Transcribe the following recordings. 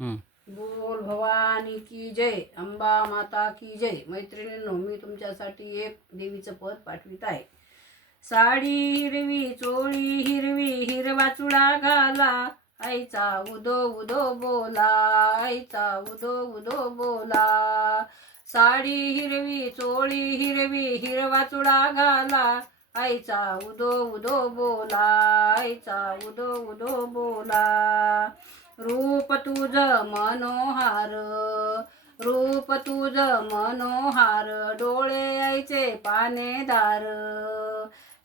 बोल भवानी की जय अंबा माता की जय. मैत्रिणींनो मी तुमच्यासाठी एक देवीचं पद पाठवित आहे. साडी हिरवी चोळी हिरवी हिरवा चुडा घाला. आईचा उदो उदो बोला. आईचा उदो उदो बोला. साडी हिरवी चोळी हिरवी हिरवा चुडा घाला. आईचा उदो उदो बोला. आईचा उदो उदो बोला. रू तुझ मनोहार रूप तुझ मनोहार डोळे यायचे पानेदार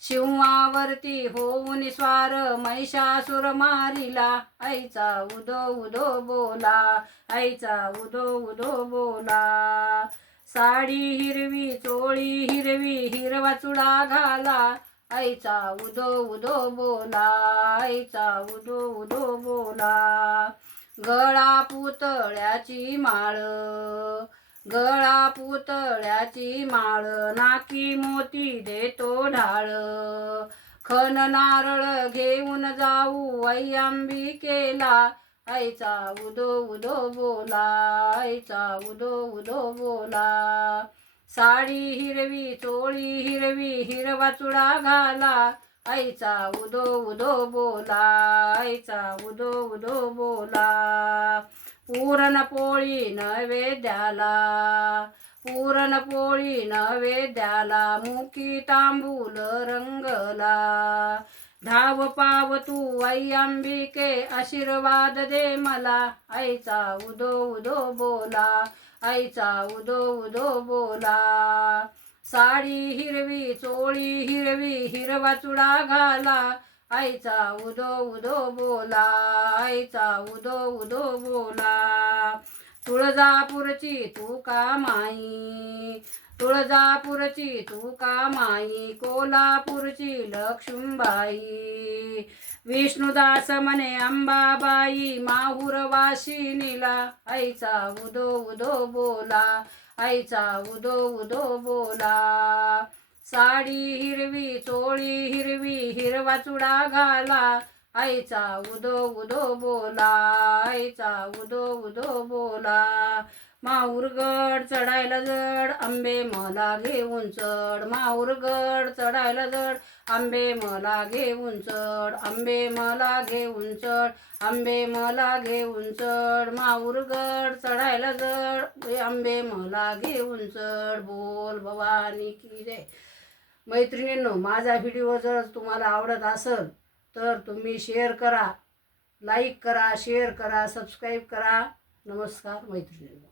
शिवावरती होऊन स्वार महिषासुर मारिला. आईचा उदो उदो बोला आईचा उदो उदो बोला. साडी हिरवी चोळी हिरवी हिरवा चुडा घाला. आईचा उदो उदो बोला आईचा उदो उदो बोला. गळा पुतळ्याची माळ. गळा पुतळ्याची माळ नाकी मोती देतो ढाळ. खन नारळ घेऊन जाऊ आई अंबिकेला आईचा उदो उदो बोला आईचा उदो उदो बोला. साडी हिरवी चोळी हिरवी हिरवा चुडा घाला. आईचा उदो उदो बोला आईचा उदो उदो बोला. पुरणपोळी नैवेद्याला पुरणपोळी नैवेद्याला मुखी तांबूल रंगला. धाव पाव तू आई अंबिके आशीर्वाद दे मला. आईचा उदो उदो बोला आईचा उदो उदो बोला. साडी हिरवी चोळी हिरवी हिरवा चुडा घाला. आईचा उदो उदो बोला. आईचा उदो उदो बोला. तुळजापूरची तू का माई? तुळजापूरची तू का माई? कोल्हापूरची लक्ष्मीबाई. विष्णुदास म्हणे अंबाबाई माहुर वाशिनीला आईचा उदो उदो बोला आईचा उदो उदो बोला. साडी हिरवी चोळी हिरवी हिरवा चुडा घाला आईचा उदो उदो बोला आईचा उदो उदो बोला. माऊरगड चढायला जड आंबे मला घेऊन चढ. माऊरगड चढायला जड आंबे मला घेऊन चढ. आंबे मला घेऊन चढ आंबे मला घेऊन चढ. माऊरगड चढायला जड आंबे मला घेऊन चढ. बोल भवानी की रे मैत्रिणींनो माझा व्हिडिओ जर तुम्हाला आवडत असेल तर तुम्ही शेअर करा लाईक करा शेअर करा सबस्क्राईब करा. नमस्कार मैत्रिणींनो.